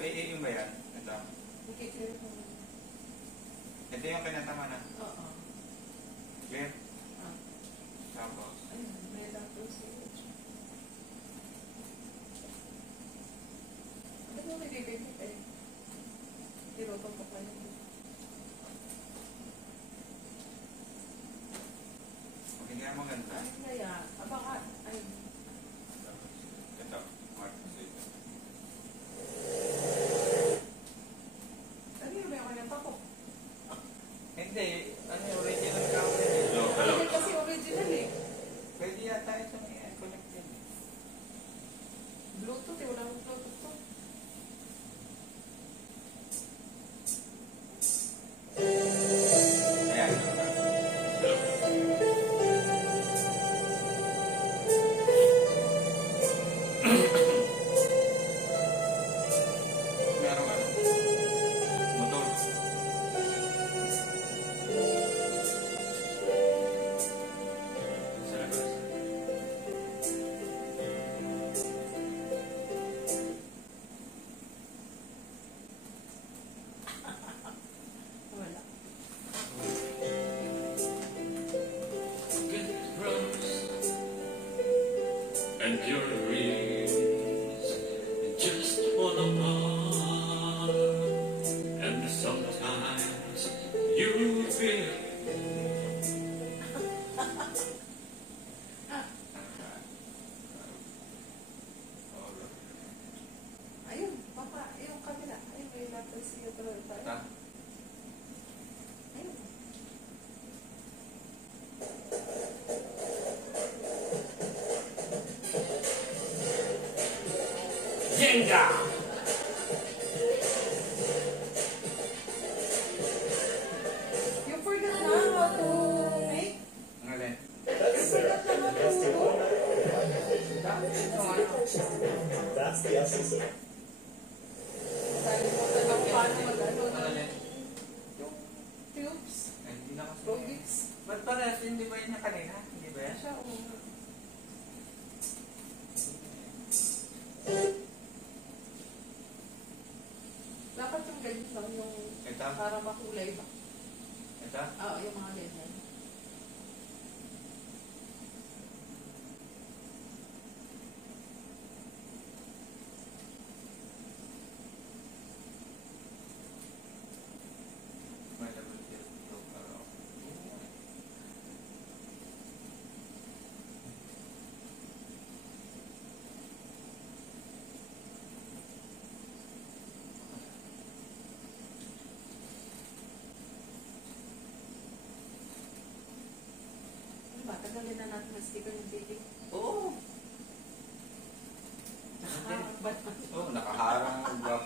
yung ba yan? Ito. Ito yung kinatama na? Oo. Clear? Tapos? Ayun, may doctor siya. Ano mo nabibigit eh? Tirotong pa pa yun. Okay nga maganda. Ay, kaya. Baka, ayun. Ito. Mark. Ano yun? May ako ng tapok. Hindi. Ano yung original camera? Ano kasi original eh. Pwede yata ito may connected. Bluetooth eh. Walang Bluetooth to. Ayan. Meron ba? Motor. Sa labas. Wala. Get rose and your rings just fall apart, and sometimes you feel Ayun, baka, yung kabila. Ayun, may laptop siya tuloy tayo. Ito. Ayun. Jenga. You forgot na how to make? Ang alin? You forgot na how to do? That's the essence of it. Sabi mo talagang paano mag-ano Ang na alin? yung tubes, Ay, hindi na kasi. rogics. Ba't parehas? Hindi ba yun yung kanina? Hindi ba yan? Siya, oo. Dapat yung ganito lang yung Ito? para makulay ba? Ito? Oo, yung mga ganyan. May double kill. Ano ba? Tagalin na natin ang sticker ng baby. Oo. Nakakabat na. Oo, nakaharang ba?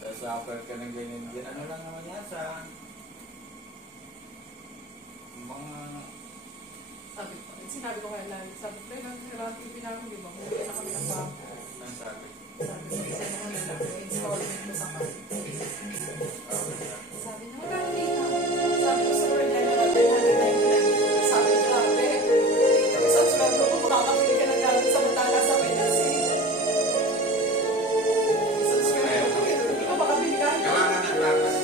Sasuffer ka ng ganyan. Ano lang naman yan sa mga Sabi ko, sinabi ko kaya lagi. Sabi ko, nang TV namin, di ba? Muli na kami ng bako. ang sabi. Sabi ko, isa naman na lang. Installment mo sa kasi. Sabi niya, magkano dito? Sabi ko, sa Lord, ano lang, 999. Sabi ko, grabe. Dito ko sa sweldo ko, makakabili ka ng gamit sa Batangas sa Pinas eh. Sa sweldo ko, hindi ka makabili ka. Gawa nga ng lakas.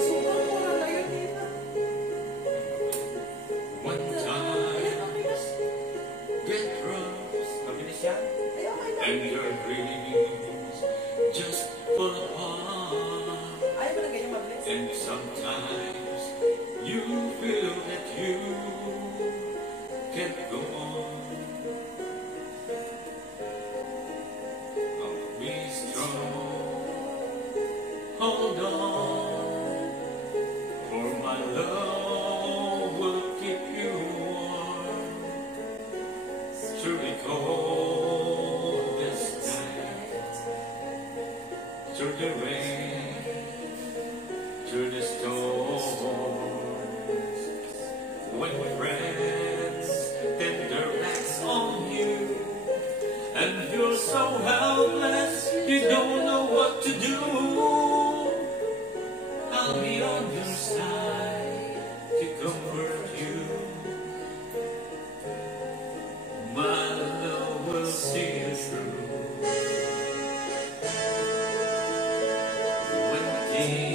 Sobrang mura na yun, dito. one time. Get rose Mabilis yan. Ay, okay na. and your rings just fall apart, Ayaw mo na ganyan mabilis. and sometimes you feel that you can't go on. Oh, be strong, hold on, for my love will keep you warm through the coldest night, through the rain, through the storms. When friends turn their backs on you, and you're so helpless, you don't know what to do, I'll be on your side to comfort you. My love will see you through. me.